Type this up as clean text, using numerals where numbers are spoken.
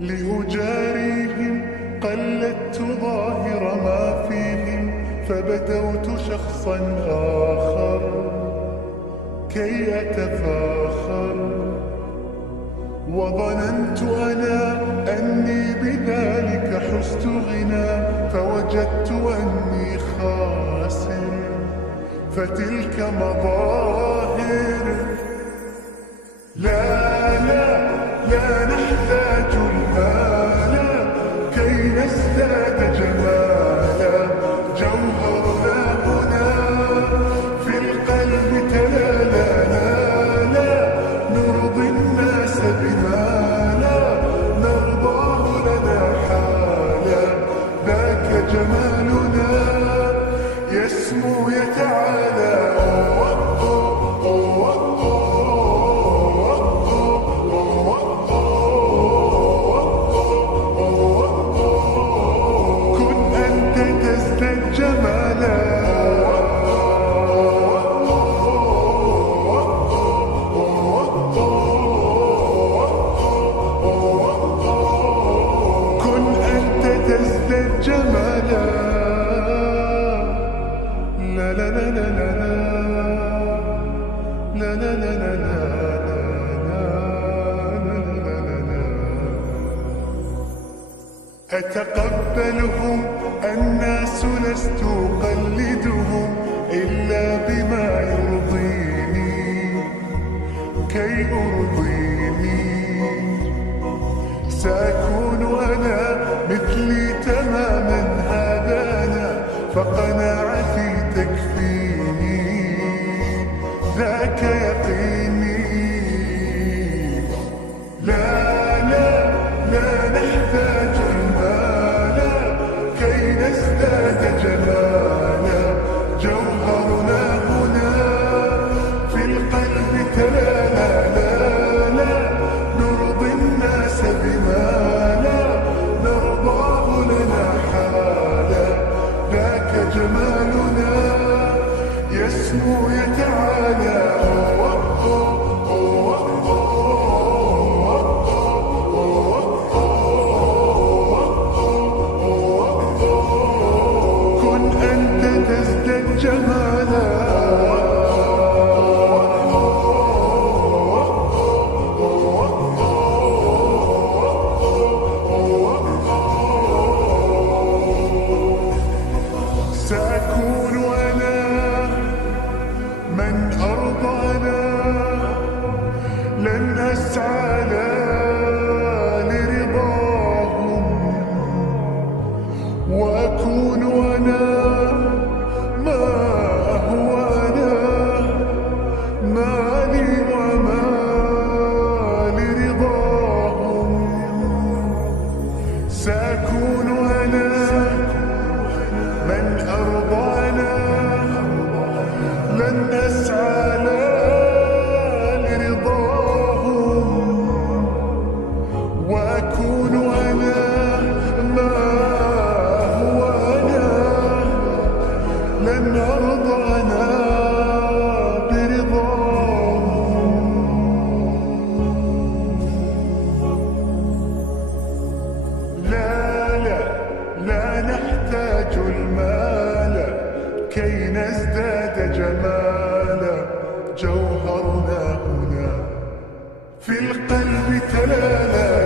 لأجاريهم قلدت ظاهر ما فيهم، فبدوت شخصا آخر كي أتفاخر، وظننت أنا أني بذلك حزت غنى، فوجدت أني خاسر، فتلك مظاهر. لا لا لا نحتاج المال كي نزداد جمالا، جوهرنا هنا في القلب تلالا. لا لا نرضي الناس بما لا نرضاه لنا حالا، ذاك جمالنا يسمو يتعالى. جمالا لا لا لا لا لا لا لا لا لا. أتقبلهم الناس لست أقلدهم إلا بما يرضيني كي أرضيني. سأكون أنا مثلي تماما، هذا أنا فقناعتي تكفيني، ذاك يقيني. لا لا لا نحتاج المال كي نزداد جمالا، جوهرنا هنا في القلب تلالا. لا لا نرضي الناس بما لا نرضاه لنا حالا، ذاك جمالنا يسمو يتعالى. كن أنت تزداد جمالا. سأكون أنا من أرضانا، لن أسعى لرضاهم، وأكون أنا ما هو أنا، مالي وما لرضاهم. سأكون أنا من أرضانا، لن أسعى لرضاهم، وأكون أنا ما هو أنا، لن أرضانا برضاهم. لا لا لا نحتاج المال كي نزداد جمالا، جوهرنا هنا في القلب تلالا.